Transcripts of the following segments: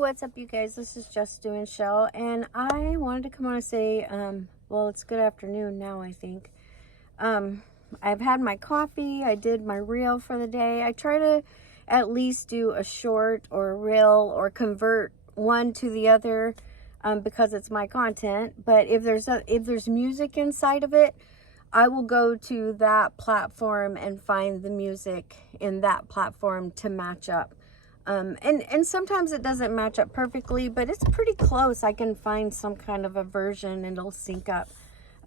What's up, you guys? This is Just Doing Chelle, and I wanted to come on and say, well, it's good afternoon now, I think. I've had my coffee. I did my reel for the day. I try to at least do a short or a reel or convert one to the other because it's my content. But if there's music inside of it, I will go to that platform and find the music in that platform to match up. And sometimes it doesn't match up perfectly, but it's pretty close. I can find some kind of a version and it'll sync up.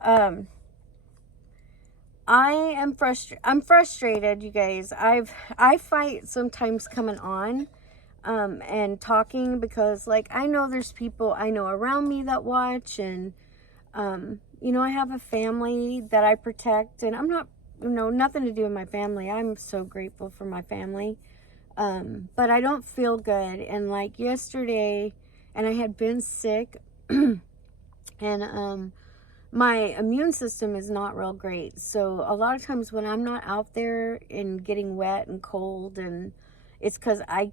I'm frustrated, you guys. I fight sometimes coming on and talking because, like, I know there's people I know around me that watch, and you know, I have a family that I protect, and I'm not, you know, nothing to do with my family. I'm so grateful for my family. But I don't feel good. And like yesterday, and I had been sick and, my immune system is not real great. So a lot of times when I'm not out there and getting wet and cold, and it's cause I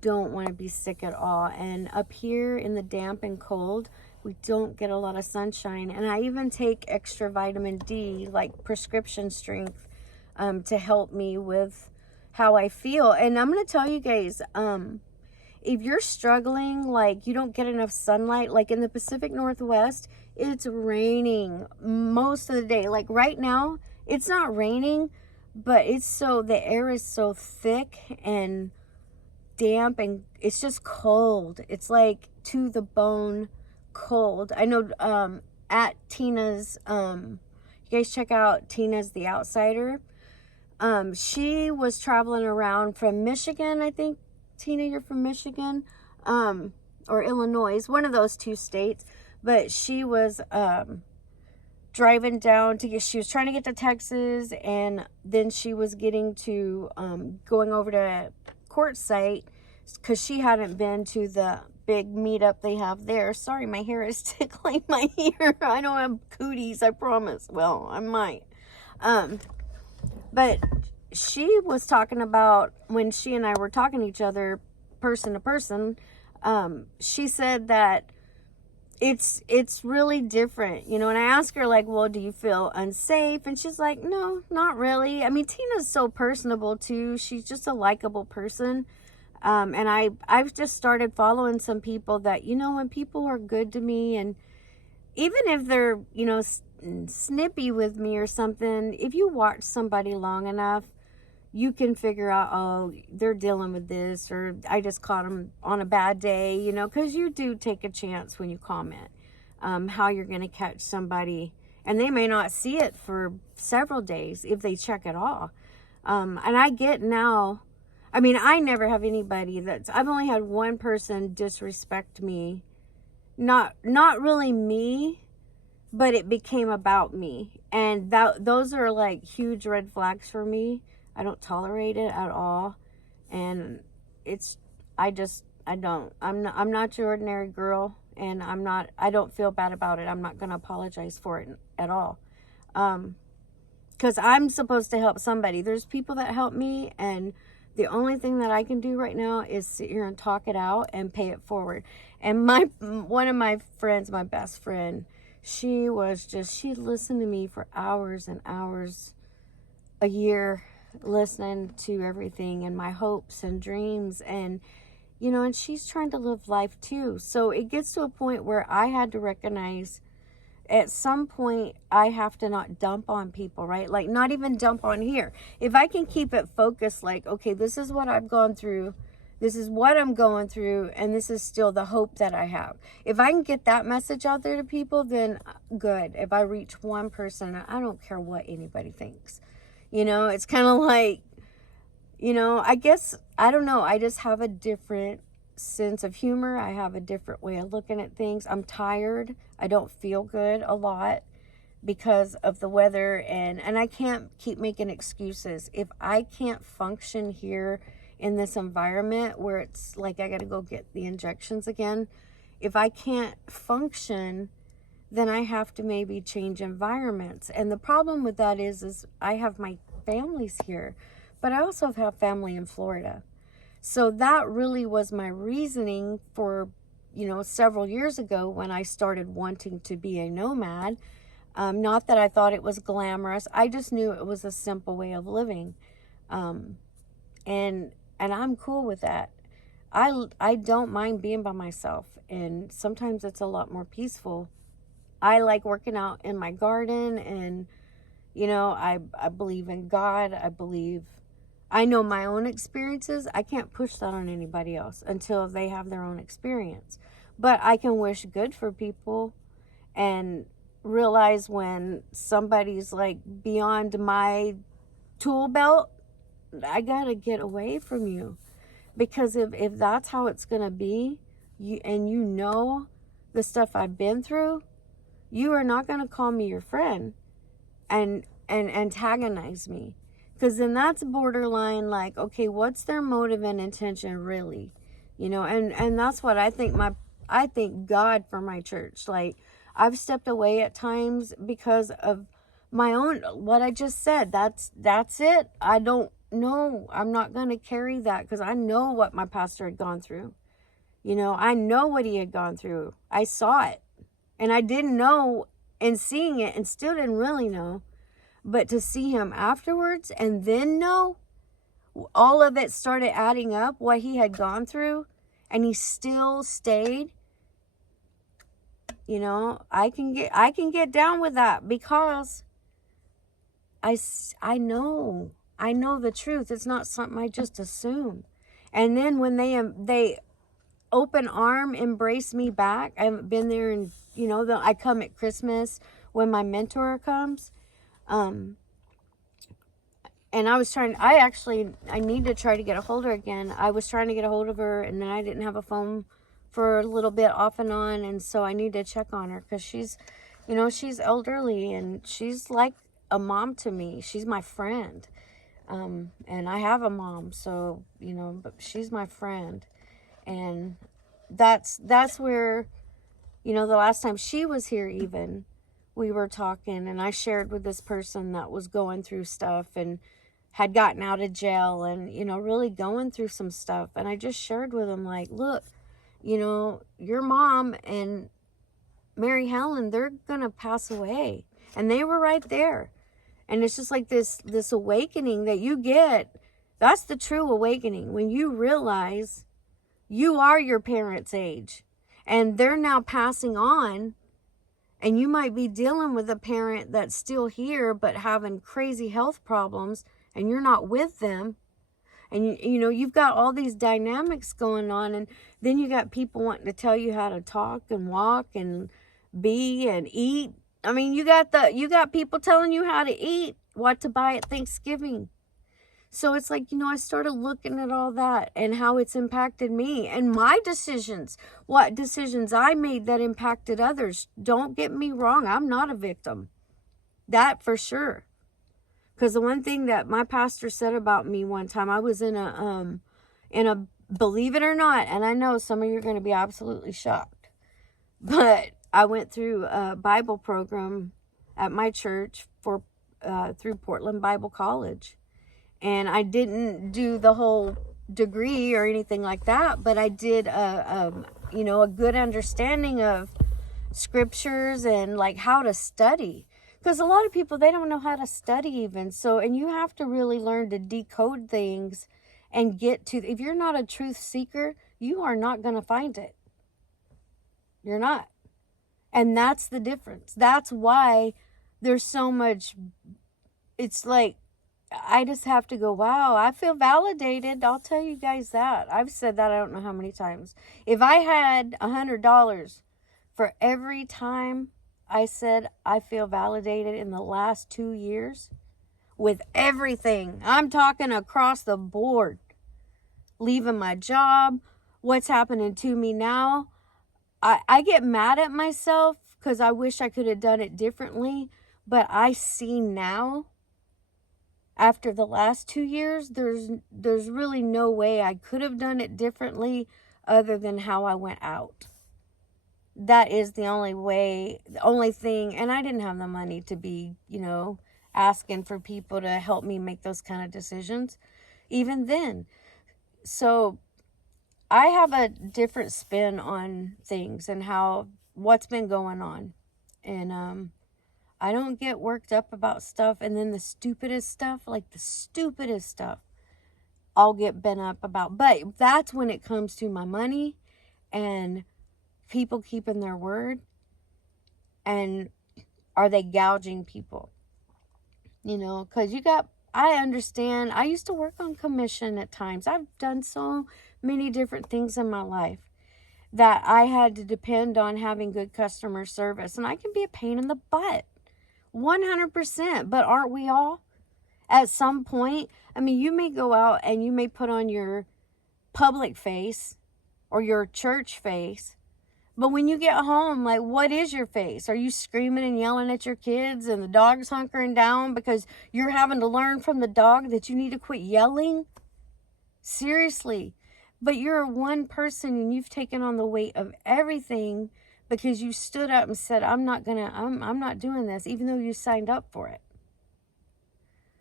don't want to be sick at all. And up here in the damp and cold, we don't get a lot of sunshine. And I even take extra vitamin D, like prescription strength, to help me with how I feel. And I'm going to tell you guys, if you're struggling, like you don't get enough sunlight, like in the Pacific Northwest, it's raining most of the day. Like right now, it's not raining, but the air is so thick and damp, and it's just cold. It's like to the bone cold. I know at Tina's, you guys check out Tina's The Outsider. She was traveling around from Michigan, I think. Tina, you're from Michigan, or Illinois, one of those two states. But she was driving down she was trying to get to Texas, and then she was getting to going over to Quartzsite because she hadn't been to the big meetup they have there. Sorry, my hair is tickling my ear. I don't have cooties, I promise. Well, I might. But she was talking about when she and I were talking to each other person to person, she said that it's really different, you know. And I asked her, like, well, do you feel unsafe? And she's like, no, not really. I mean, Tina's so personable too. She's just a likable person. And I've just started following some people that, you know, when people are good to me, and even if they're, you know, snippy with me or something, if you watch somebody long enough, you can figure out, oh, they're dealing with this, or I just caught them on a bad day, you know, because you do take a chance when you comment how you're going to catch somebody, and they may not see it for several days if they check at all. And I get now, I mean, I never have anybody I've only had one person disrespect me, not really me, but it became about me. And those are like huge red flags for me. I don't tolerate it at all. And I'm not your ordinary girl, and I don't feel bad about it. I'm not going to apologize for it at all. Cause I'm supposed to help somebody. There's people that help me, and the only thing that I can do right now is sit here and talk it out and pay it forward. And one of my friends, my best friend, she listened to me for hours and hours a year, listening to everything and my hopes and dreams, and, you know, and she's trying to live life too. So it gets to a point where I had to recognize at some point I have to not dump on people, right? Like, not even dump on here. If I can keep it focused, like, okay, this is what I've gone through, this is what I'm going through, and this is still the hope that I have. If I can get that message out there to people, then good. If I reach one person, I don't care what anybody thinks. You know, it's kind of like, you know, I guess, I don't know. I just have a different sense of humor. I have a different way of looking at things. I'm tired. I don't feel good a lot because of the weather, and I can't keep making excuses. If I can't function here in this environment where it's like I got to go get the injections again, if I can't function, then I have to maybe change environments. And the problem with that is I have my families here, but I also have family in Florida. So that really was my reasoning for, several years ago when I started wanting to be a nomad. Not that I thought it was glamorous. I just knew it was a simple way of living. Um, and I'm cool with that. I don't mind being by myself, and sometimes it's a lot more peaceful. I like working out in my garden, and I believe in God. I know my own experiences. I can't push that on anybody else until they have their own experience. But I can wish good for people and realize when somebody's like beyond my tool belt, I gotta get away from you. Because if that's how it's gonna be, you the stuff I've been through, you are not gonna call me your friend and antagonize me. Because then that's borderline like, okay, what's their motive and intention really? And that's what I thank God for my church. Like, I've stepped away at times because of my own, what I just said. That's it. I don't know. I'm not going to carry that because I know what my pastor had gone through. I know what he had gone through. I saw it. And I didn't know, and seeing it and still didn't really know. But to see him afterwards and then know, all of it started adding up, what he had gone through, and he still stayed. I can get down with that because I know the truth. It's not something I just assume. And then when they open arm embrace me back, I haven't been there, and I come at Christmas when my mentor comes. And I need to try to get a hold of her again. I was trying to get a hold of her, and then I didn't have a phone for a little bit off and on. And so I need to check on her because she's elderly, and she's like a mom to me. She's my friend. And I have a mom, so, but she's my friend. And that's where, the last time she was here, even, we were talking, and I shared with this person that was going through stuff and had gotten out of jail and, really going through some stuff. And I just shared with him, like, look, your mom and Mary Helen, they're going to pass away. And they were right there. And it's just like this awakening that you get. That's the true awakening, when you realize you are your parents' age and they're now passing on. And you might be dealing with a parent that's still here but having crazy health problems, and you're not with them. And you've got all these dynamics going on, and then you got people wanting to tell you how to talk and walk and be and eat. I mean, you got people telling you how to eat, what to buy at Thanksgiving. So it's like, I started looking at all that and how it's impacted me and my decisions, what decisions I made that impacted others. Don't get me wrong, I'm not a victim. That for sure. Because the one thing that my pastor said about me one time, I was in a believe it or not, and I know some of you are going to be absolutely shocked, but I went through a Bible program at my church through Portland Bible College. And I didn't do the whole degree or anything like that, but I did a good understanding of scriptures and like how to study. Because a lot of people, they don't know how to study even. So, and you have to really learn to decode things and get to, if you're not a truth seeker, you are not going to find it. You're not. And that's the difference. That's why there's so much, it's like, I just have to go, wow, I feel validated. I'll tell you guys that. I've said that I don't know how many times. If I had $100 for every time I said I feel validated in the last 2 years, with everything, I'm talking across the board, leaving my job, what's happening to me now, I get mad at myself because I wish I could have done it differently. But I see now, after the last 2 years, there's really no way I could have done it differently other than how I went out. That is the only way, the only thing. And I didn't have the money to be, asking for people to help me make those kind of decisions. Even then, So I have a different spin on things and what's been going on. And I don't get worked up about stuff, and then the stupidest stuff, I'll get bent up about. But that's when it comes to my money and people keeping their word, and are they gouging people? Because I understand. I used to work on commission at times. I've done so many different things in my life that I had to depend on having good customer service. And I can be a pain in the butt, 100%. But aren't we all? At some point, I mean, you may go out and you may put on your public face or your church face, but when you get home, like, what is your face? Are you screaming and yelling at your kids and the dog's hunkering down because you're having to learn from the dog that you need to quit yelling? Seriously. But you're one person and you've taken on the weight of everything because you stood up and said, I'm not doing this, even though you signed up for it.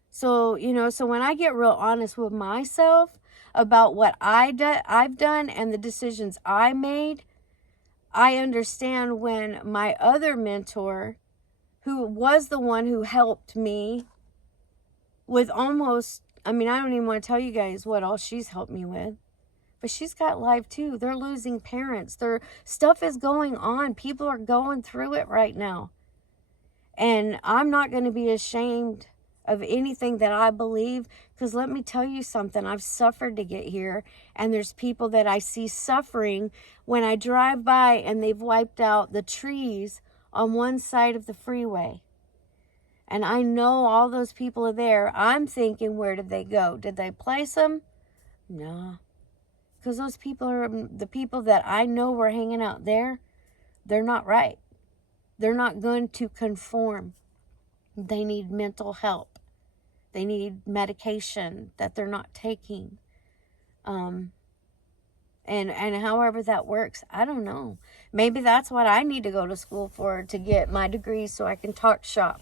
So, so when I get real honest with myself about what I've done and the decisions I made, I understand when my other mentor, who was the one who helped me with almost, I mean, I don't even want to tell you guys what all she's helped me with, but she's got life too. They're losing parents. Their stuff is going on. People are going through it right now. And I'm not going to be ashamed of anything that I believe, because let me tell you something, I've suffered to get here, and there's people that I see suffering when I drive by and they've wiped out the trees on one side of the freeway. And I know all those people are there. I'm thinking, where did they go? Did they place them? No. Because those people are the people that I know were hanging out there. They're not right. They're not going to conform. They need mental help. They need medication that they're not taking. And however that works, I don't know. Maybe that's what I need to go to school for, to get my degree so I can talk shop,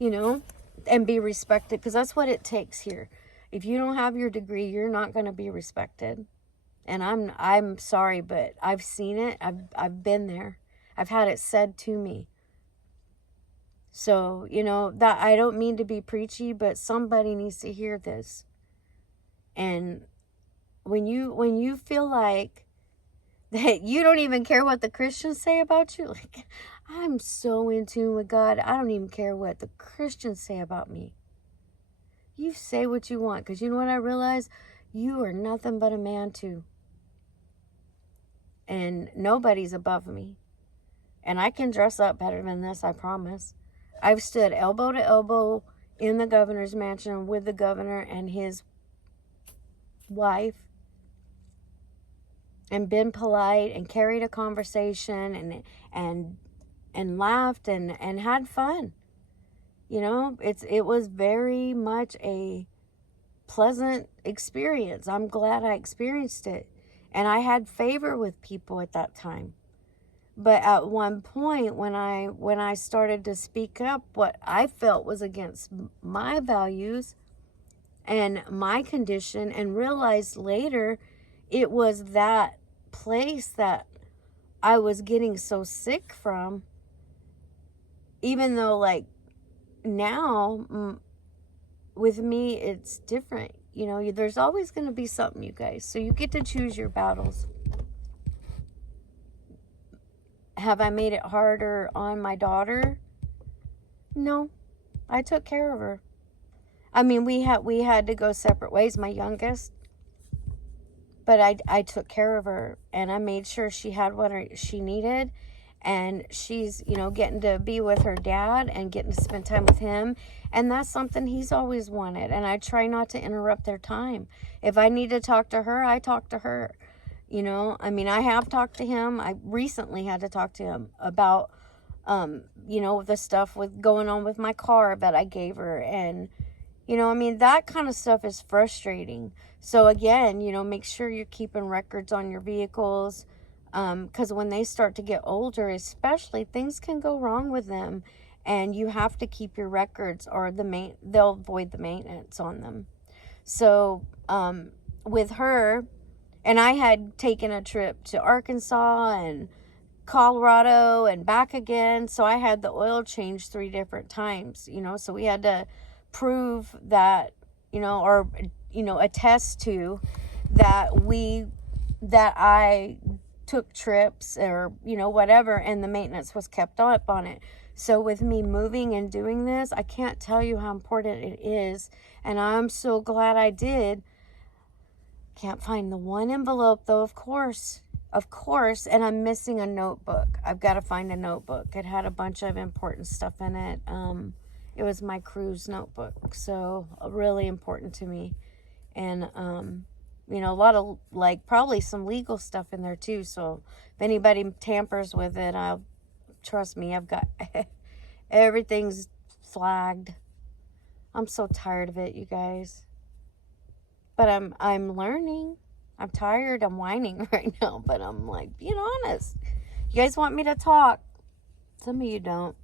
and be respected, because that's what it takes here. If you don't have your degree, you're not going to be respected. And I'm sorry, but I've seen it. I've been there. I've had it said to me. So, that I don't mean to be preachy, but somebody needs to hear this. And when you feel like that you don't even care what the Christians say about you, like, I'm so in tune with God, I don't even care what the Christians say about me. You say what you want, because you know what I realize? You are nothing but a man too. And nobody's above me. And I can dress up better than this, I promise. I've stood elbow to elbow in the governor's mansion with the governor and his wife, and been polite and carried a conversation and laughed and had fun. It was very much a pleasant experience. I'm glad I experienced it. And I had favor with people at that time. But at one point, when I started to speak up what I felt was against my values and my condition, and realized later it was that place that I was getting so sick from, even though, like, now with me it's different. There's always going to be something, you guys. So you get to choose your battles. Have I made it harder on my daughter? No, I took care of her. I mean, we had to go separate ways, my youngest, but I took care of her, and I made sure she had what she needed, and she's, getting to be with her dad and getting to spend time with him, and that's something he's always wanted, and I try not to interrupt their time. If I need to talk to her, I talk to her. I mean, I have talked to him. I recently had to talk to him about, the stuff with going on with my car that I gave her. And, I mean, that kind of stuff is frustrating. So again, make sure you're keeping records on your vehicles. Because when they start to get older, especially, things can go wrong with them. And you have to keep your records, or they'll void the maintenance on them. So, with her, and I had taken a trip to Arkansas and Colorado and back again. So I had the oil change 3 different times, you know, so we had to prove that, you know, or, you know, attest to that I took trips or, you know, whatever, and the maintenance was kept up on it. So with me moving and doing this, I can't tell you how important it is. And I'm so glad I did. Can't find the one envelope though, of course. And I'm missing a notebook. I've got to find a notebook. It had a bunch of important stuff in it. It was my cruise notebook. So really important to me. And, you know, a lot of, like, probably some legal stuff in there too. So if anybody tampers with it, trust me, I've got everything's flagged. I'm so tired of it, you guys. But I'm learning. I'm tired. I'm whining right now, but I'm like being honest. You guys want me to talk. Some of you don't.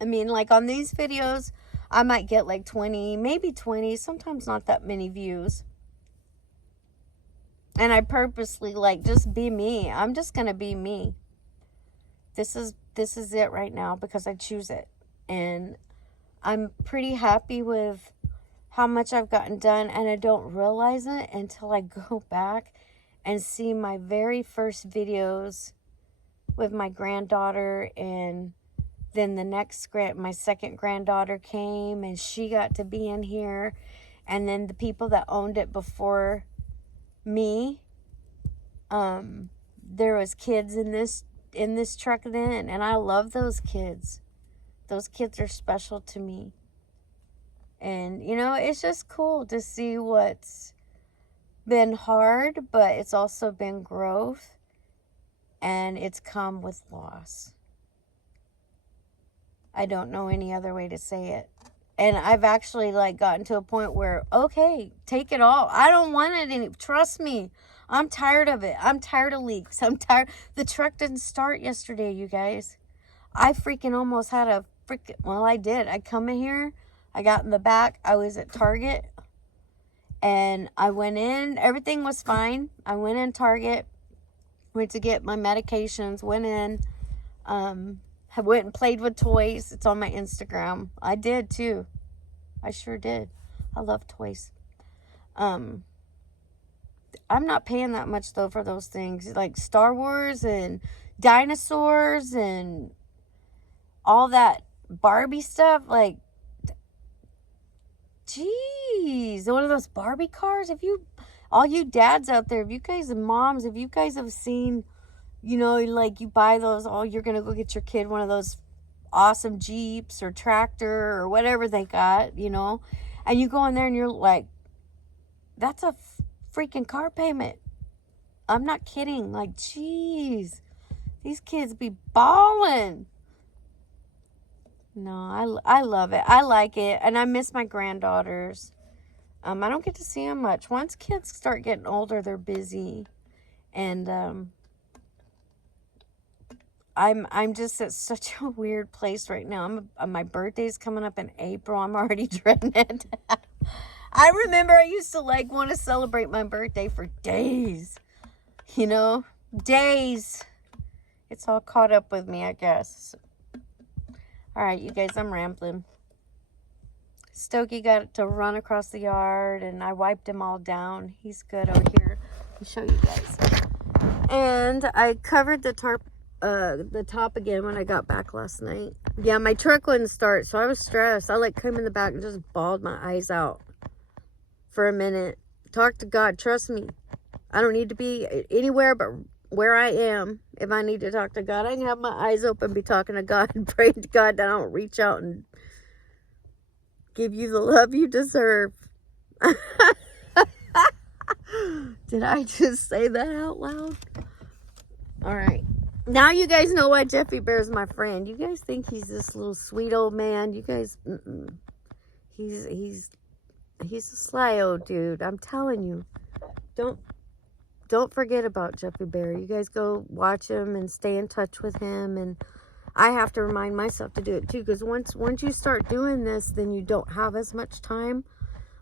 I mean, like on these videos, I might get like 20, maybe 20, sometimes not that many views. And I purposely like just be me. I'm just going to be me. This is it right now because I choose it. And I'm pretty happy with how much I've gotten done, and I don't realize it until I go back and see my very first videos with my granddaughter, and then my second granddaughter came and she got to be in here, and then the people that owned it before me, there was kids in this truck then, and I love those kids. Those kids are special to me. And, you know, it's just cool to see what's been hard, but it's also been growth, and it's come with loss. I don't know any other way to say it. And I've actually, like, gotten to a point where, okay, take it all. I don't want it any. Trust me. I'm tired of it. I'm tired of leaks. I'm tired. The truck didn't start yesterday, you guys. I freaking almost had well, I did. I come in here. I got in the back. I was at Target. And I went in. Everything was fine. I went in Target. Went to get my medications. Went in. I went and played with toys. It's on my Instagram. I did too. I sure did. I love toys. I'm not paying that much though for those things. Like Star Wars and dinosaurs and all that Barbie stuff. Like, geez, one of those Barbie cars. All you dads out there, if you guys and moms, if you guys have seen, you know, like you buy those, you're going to go get your kid one of those awesome Jeeps or tractor or whatever they got, you know, and you go in there and you're like, that's a freaking car payment. I'm not kidding. Like, geez, these kids be balling. No, I love it. I like it. And I miss my granddaughters. I don't get to see them much. Once kids start getting older, they're busy. And, I'm just at such a weird place right now. My birthday's coming up in April. I'm already dreading it. I remember I used to like want to celebrate my birthday for days. You know, days. It's all caught up with me, I guess. All right, you guys, I'm rambling. Stokey got to run across the yard, and I wiped him all down. He's good over here. Let me show you guys. And I covered the top again when I got back last night. Yeah, my truck wouldn't start, so I was stressed. I like came in the back and just bawled my eyes out for a minute. Talk to God. Trust me. I don't need to be anywhere but where I am. If I need to talk to God, I can have my eyes open, be talking to God, and pray to God that I don't reach out and give you the love you deserve. Did I just say that out loud? All right. Now you guys know why Jeffy Bear's my friend. You guys think he's this little sweet old man. You guys, he's a sly old dude. I'm telling you. Don't forget about Jeffy Bear. You guys go watch him and stay in touch with him. And I have to remind myself to do it too. Because once you start doing this, then you don't have as much time.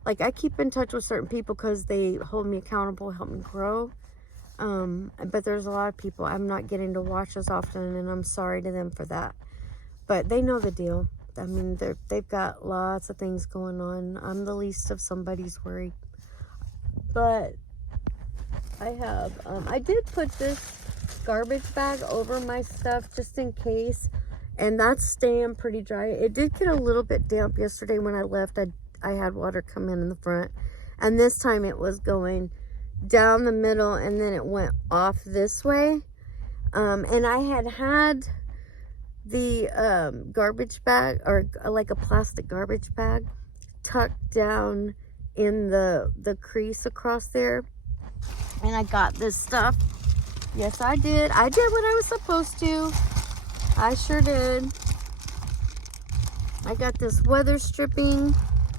like, I keep in touch with certain people because they hold me accountable, help me grow. But there's a lot of people I'm not getting to watch as often, and I'm sorry to them for that. But they know the deal. I mean, they've got lots of things going on. I'm the least of somebody's worry. But I did put this garbage bag over my stuff just in case, and that's staying pretty dry. It did get a little bit damp yesterday when I left. I had water come in the front, and this time it was going down the middle, and then it went off this way. And I had the garbage bag, or like a plastic garbage bag, tucked down in the crease across there. And I got this stuff. Yes, I did. I did what I was supposed to. I sure did. I got this weather stripping,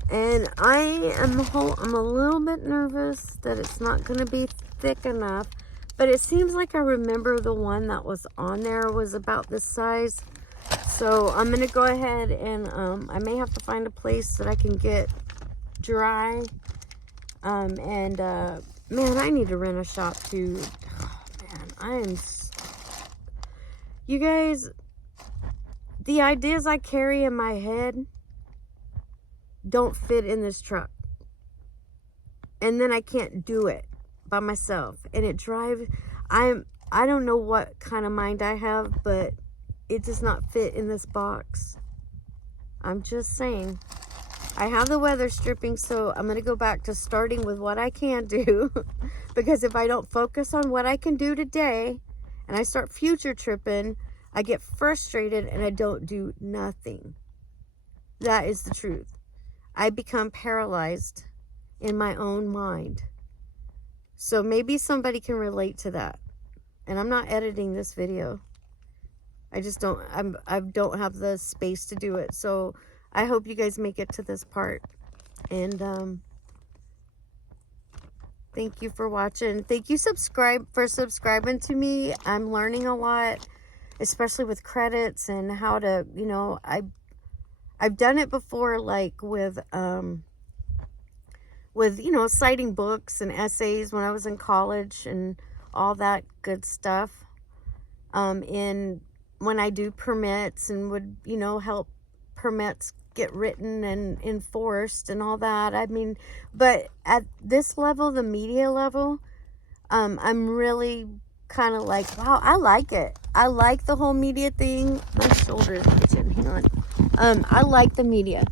and I'm a little bit nervous that it's not going to be thick enough. But it seems like I remember the one that was on there was about this size. So I'm going to go ahead and I may have to find a place that I can get dry. Man, I need to rent a shop too. Oh, man, you guys, the ideas I carry in my head don't fit in this truck. And then I can't do it by myself. And it drives, I don't know what kind of mind I have, but it does not fit in this box. I'm just saying. I have the weather stripping, so I'm going to go back to starting with what I can do. Because if I don't focus on what I can do today, and I start future tripping, I get frustrated and I don't do nothing. That is the truth. I become paralyzed in my own mind. So maybe somebody can relate to that. And I'm not editing this video. I just don't, I don't have the space to do it. So I hope you guys make it to this part. And thank you for watching. Thank you for subscribing to me. I'm learning a lot, especially with credits and how to, you know, I've done it before, like with you know, citing books and essays when I was in college and all that good stuff. When I do permits and would, you know, help permits get written and enforced and all that. I mean, but at this level, the media level, I'm really kind of like, wow, I like it. I like the whole media thing. My shoulder is itching. Hang on. I like the media.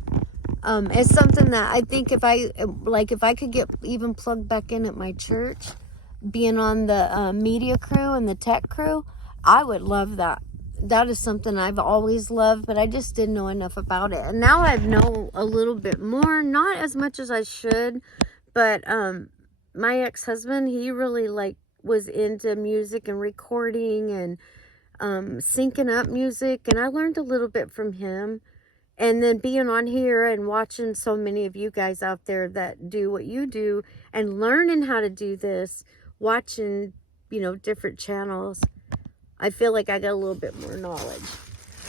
It's something that I think if I could get even plugged back in at my church, being on the media crew and the tech crew, I would love that. That is something I've always loved, but I just didn't know enough about it. And now I know a little bit more, not as much as I should, but my ex-husband, he really was into music and recording and syncing up music, and I learned a little bit from him. And then being on here and watching so many of you guys out there that do what you do and learning how to do this, watching, you know, different channels, I feel like I got a little bit more knowledge.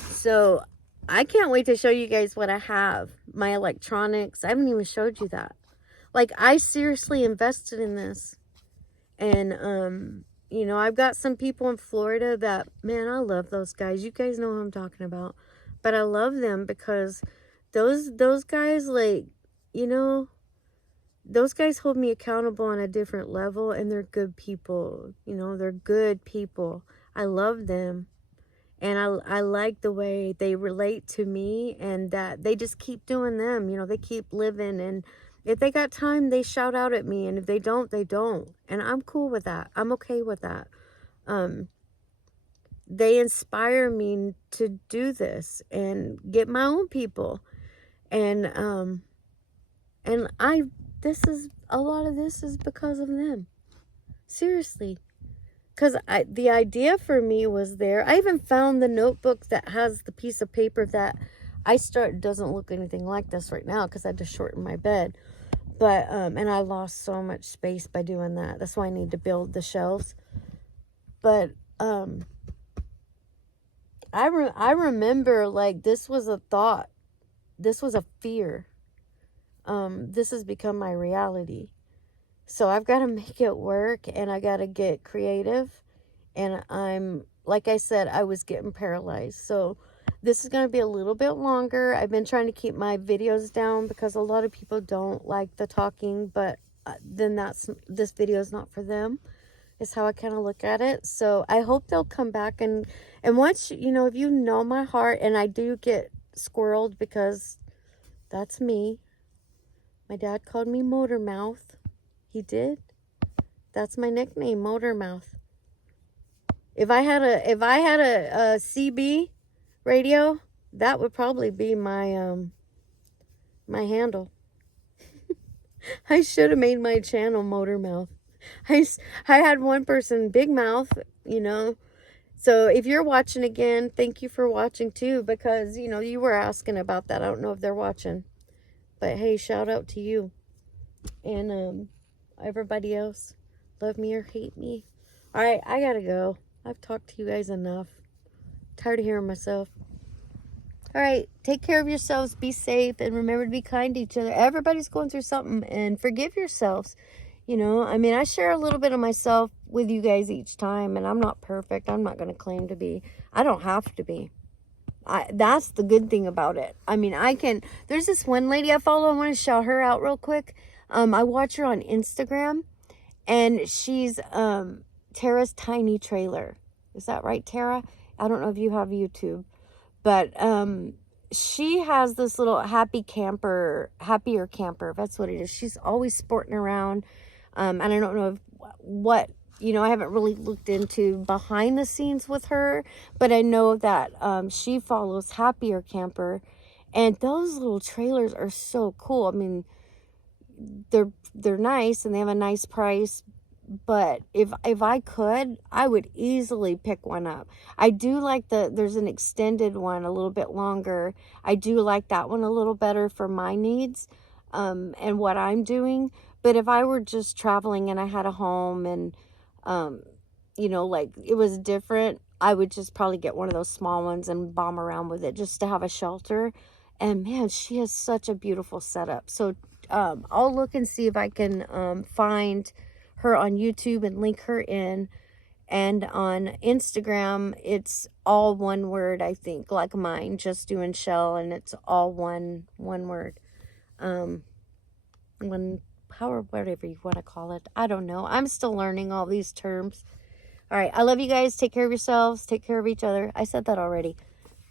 So I can't wait to show you guys what I have. My electronics. I haven't even showed you that. Like, I seriously invested in this. And, you know, I've got some people in Florida that, man, I love those guys. You guys know who I'm talking about. But I love them because those guys, like, you know, those guys hold me accountable on a different level, and they're good people. You know, they're good people. I love them, and I like the way they relate to me, and that they just keep doing them. You know, they keep living, and if they got time, they shout out at me, and if they don't, they don't. And I'm cool with that. I'm okay with that. They inspire me to do this and get my own people. And a lot of this is because of them. Seriously. Because the idea for me was there. I even found the notebook that has the piece of paper that doesn't look anything like this right now because I had to shorten my bed. But, and I lost so much space by doing that. That's why I need to build the shelves. But, I remember, like, this was a thought. This was a fear. this has become my reality. So I've got to make it work, and I got to get creative. And like I said, I was getting paralyzed. So this is going to be a little bit longer. I've been trying to keep my videos down because a lot of people don't like the talking, but then this video is not for them, is how I kind of look at it. So I hope they'll come back, and once, you know, if you know my heart, and I do get squirreled because that's me. My dad called me Motor Mouth. He did. That's my nickname, Motor Mouth. If I had a CB radio, that would probably be my my handle. I should have made my channel Motor Mouth. I had one person, Big Mouth, you know. So if you're watching again, thank you for watching too, because, you know, you were asking about that. I don't know if they're watching. But hey, shout out to you. And everybody else, love me or hate me. All right, I gotta go. I've talked to you guys enough. Tired of hearing myself. All right, take care of yourselves, be safe, and remember to be kind to each other. Everybody's going through something, and forgive yourselves. You know, I mean, I share a little bit of myself with you guys each time, and I'm not perfect. I'm not going to claim to be. I don't have to be. That's the good thing about it. I mean, there's this one lady I follow. I want to shout her out real quick. I watch her on Instagram, and she's Tara's Tiny Trailer. Is that right, Tara? I don't know if you have YouTube, but she has this little happier camper. That's what it is. She's always sporting around, and I don't know what, you know, I haven't really looked into behind the scenes with her, but I know that she follows Happier Camper, and those little trailers are so cool. I mean, they're nice, and they have a nice price. But if I could, I would easily pick one up. I do like there's an extended one, a little bit longer. I do like that one a little better for my needs, and what I'm doing. But if I were just traveling and I had a home, and, you know, like it was different, I would just probably get one of those small ones and bomb around with it just to have a shelter. And man, she has such a beautiful setup. So I'll look and see if I can find her on YouTube and link her in. And on Instagram, it's all one word, I think, like mine, just doing Chelle, and it's all one word. Whatever you want to call it. I don't know. I'm still learning all these terms. All right, I love you guys. Take care of yourselves. Take care of each other. I said that already.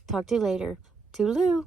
Talk to you later. Toodaloo.